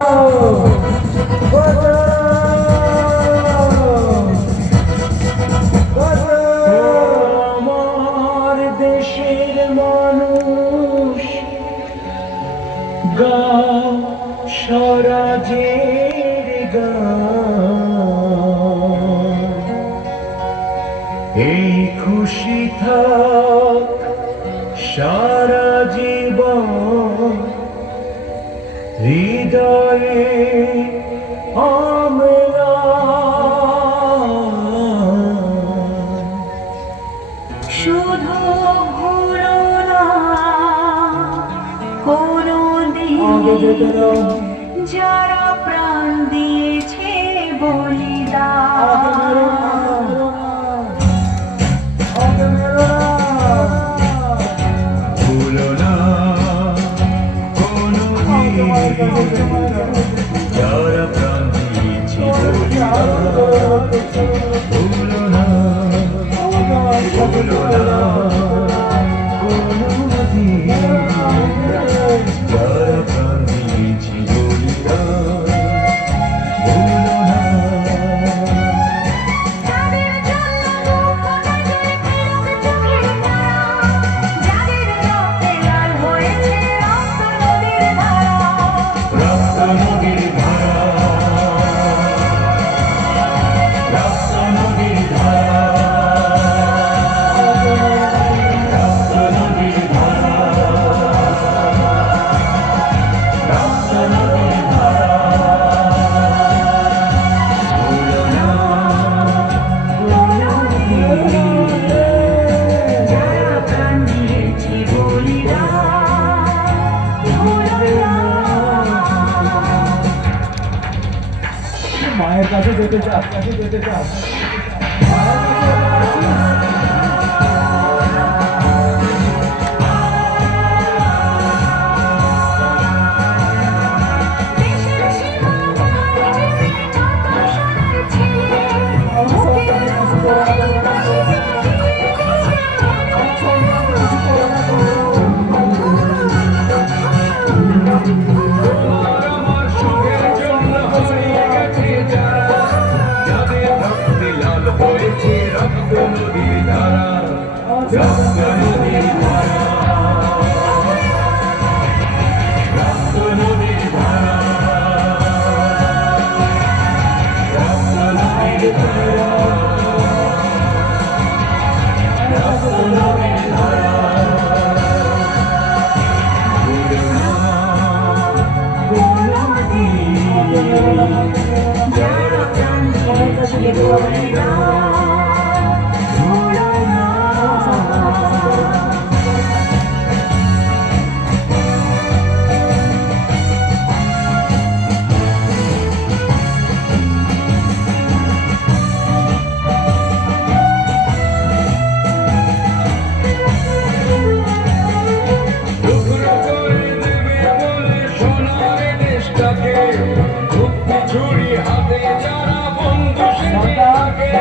আমার দেশের মানুষ গাও স্বরাজের গান, এই খুশি থাক সারা জীবন হৃদয়ে শুধু ভুলো না কোনদিন যারা প্রাণ দিয়েছে বলিদান। ভুলো না কোনদিন যারা প্রাণ দিয়েছে বলিদান। ভুলো না কোনদিন যারা প্রাণ দিয়েছে বলিদান। ভুলো না যাদের জন্য দুঃখ তাদের নীরব চোখের তারা, যাদের রক্তে লাল হয়েছে রক্ত নদীর ধারা। রক্ত নদীর ধারা, রক্ত নদীর ধারা, রক্ত নদীর ধারা, রক্ত নদীর ধারা। ভুলো না যারা প্রাণ দিয়েছে বলিদান। ভুলো না। মায়ের কাছে যেতে চাস, কাছে যেতে চাস। দেশের সীমানায় যত সোনার ছেলে, বুকের রক্তই আমার সুখের জন্য হয়ে গেছে যারা, যাদের রক্তে লাল হয়েছে রক্ত নদীর ধারা, রক্ত নদীর ধারা, রক্ত নদীর ধারা, রক্ত নদীর ধারা, রক্ত নদীর ধারা। ভুলো না যারা প্রাণ দিয়েছে বলিদান। ভুলো না টুকরো করে দেবে বলে সোনার দেশটাকে, মুক্তি ছুরি হাতে যারা বন্ধু সেজে থাকে।